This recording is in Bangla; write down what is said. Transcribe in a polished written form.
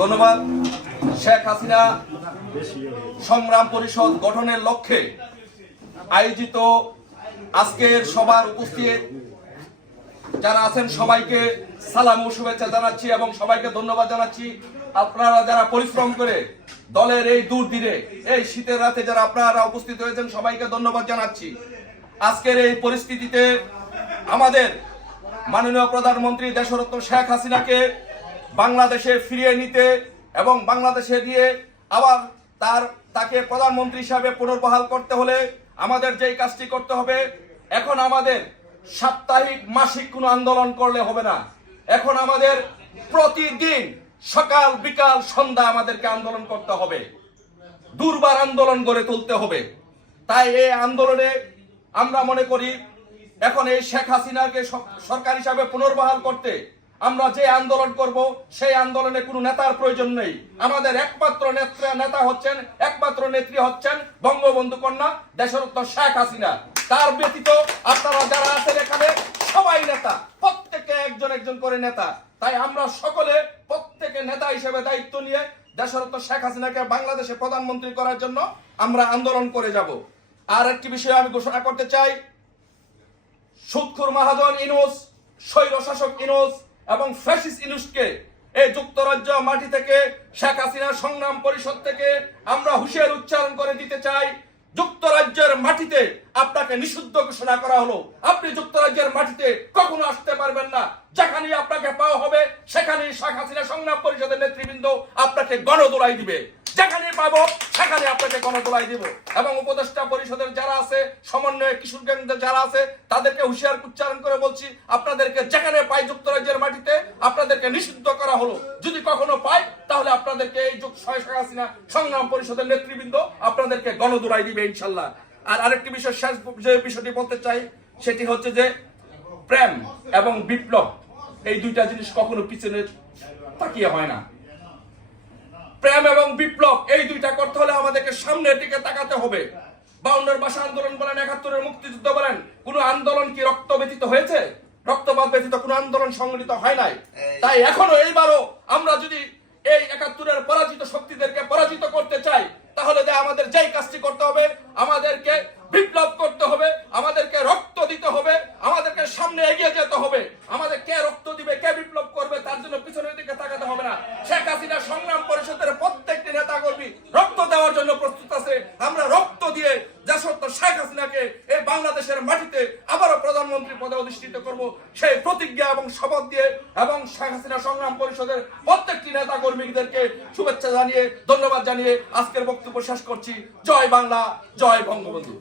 ধন্যবাদ। শেখ হাসিনা সংগ্রাম পরিষদ গঠনের লক্ষ্যে আয়োজিত আজকের সবার উপস্থিত যারা আছেন সবাইকে সালাম ও শুভেচ্ছা জানাচ্ছি এবং সবাইকে ধন্যবাদ জানাচ্ছি। আপনারা যারা পরিশ্রম করে দলের এই দুর্দিনে এই শীতের রাতে যারা আপনারা উপস্থিত হয়েছেন সবাইকে ধন্যবাদ জানাচ্ছি। আজকের এই পরিস্থিতিতে আমাদের মাননীয় প্রধানমন্ত্রী দেশরত্ন শেখ হাসিনাকে বাংলাদেশে ফিরিয়ে নিতে এবং বাংলাদেশে দিয়ে আবার তাকে প্রধানমন্ত্রী হিসাবে পুনর্বহাল করতে হলে আমাদের যেই কাজটি করতে হবে, এখন আমাদের সাপ্তাহিক মাসিক কোনো আন্দোলন করলে হবে না। এখন আমাদের প্রতিদিন সকাল বিকাল সন্ধ্যা আমাদেরকে আন্দোলন করতে হবে, দুর্বার আন্দোলন গড়ে তুলতে হবে। তাই এই আন্দোলনে আমরা মনে করি এখন এই শেখ হাসিনাকে সরকার হিসাবে পুনর্বহাল করতে আমরা যে আন্দোলন করব সেই আন্দোলনে কোনো নেতার প্রয়োজন নেই। আমাদের একমাত্র নেতা হচ্ছেন, একমাত্র নেত্রী হচ্ছেন বঙ্গবন্ধু কন্যা দেশরত্ন শেখ হাসিনা। তার ব্যতীত আপনারা যারা আছেন এখানে সবাই নেতা, প্রত্যেকে একজন একজন করে নেতা। তাই আমরা সকলে প্রত্যেকে নেতা হিসেবে দায়িত্ব নিয়ে দেশরত্ন শেখ হাসিনাকে বাংলাদেশে প্রধানমন্ত্রী করার জন্য আমরা আন্দোলন করে যাব। আর একটি বিষয় আমি ঘোষণা করতে চাই, সুদখোর মহাজন ইউনূস, স্বৈর শাসক ইউনূস এবং ফ্যাসিস্ট ইউনূসকে এই যুক্তরাজ্য মাটি থেকে শেখ হাসিনা সংগ্রাম পরিষদ থেকে আমরা হুঁশিয়ারি উচ্চারণ করে দিতে চাই, যুক্তরাজ্যের মাটিতে আপনাকে নিষিদ্ধ ঘোষণা করা হলো। আপনি যুক্তরাজ্যের মাটিতে কখনো আসতে পারবেন না। যেখানে আপনাকে পাওয়া হবে সেখানে শেখ হাসিনা সংগ্রাম পরিষদের নেতৃবৃন্দ আপনাকে গণদোলাই দিবে। যেখানে পাবো সেখানে আপনাকে গণদোলাই দিব। এবং উপদেষ্টা পরিষদের যারা আছে, সমন্বয় কিশোর কেন্দ্রের যারা আছে, তাদেরকে হুঁশিয়ার উচ্চারণ করে বলছি, আপনাদেরকে যেখানে পাই যুক্তরাজ্যের মাটিতে আপনাদেরকে নিষিদ্ধ করা হলো। যদি কখনো পাই তাহলে আপনাদেরকে এই শেখ হাসিনা সংগ্রাম পরিষদের নেতৃবৃন্দ আপনাদেরকে গণদোলাই দিবে ইনশাল্লাহ। আর আরেকটি বিষয়, শেষ যে বিষয়টি বলতে চাই সেটি হচ্ছে যে প্রেম এবং বিপ্লব এই দুইটা জিনিস কখনো পিছনে তাকিয়ে হয় না। প্রেম এবং বিপ্লব এই দুইটা করতে হলে আমাদেরকে সামনের দিকে তাকাতে হবে। 52 ভাষা আন্দোলন বলেন, 71 মুক্তিযুদ্ধ বলেন, কোন আন্দোলন কি রক্ত ব্যতীত হয়েছে? রক্তপাত ব্যতীত কোন আন্দোলন সংগঠিত হয় নাই। তাই এখনো এইবারও আমরা যদি এই 71 পরাজিত শক্তিদেরকে পরাজিত করতে চাই তাহলে আমাদের যেই কাজটি করতে হবে, আমাদেরকে বিপ্লব করতে হবে, আমাদেরকে রক্ত দিতে হবে, আমাদেরকে সামনে এগিয়ে যেতে হবে। আমাদের কে রক্ত দিবে, কে বিপ্লব করবে তার জন্য পিছনের দিকে তাকাতে হবে না। শেখ হাসিনা সংগ্রাম পরিষদের প্রত্যেকটি নেতা কর্মী রক্ত দেওয়ার জন্য প্রস্তুত আছে। আমরা রক্ত দিয়ে দেশরত্ন শেখ হাসিনাকে এই বাংলাদেশের মাটিতে আবারও প্রধানমন্ত্রী পদে অধিষ্ঠিত করব, সেই প্রতিজ্ঞা এবং শপথ দিয়ে এবং শেখ হাসিনা সংগ্রাম পরিষদের প্রত্যেকটি নেতা কর্মীদেরকে শুভেচ্ছা জানিয়ে ধন্যবাদ জানিয়ে আজকের বক্তব্য শেষ করছি। জয় বাংলা, জয় বঙ্গবন্ধু।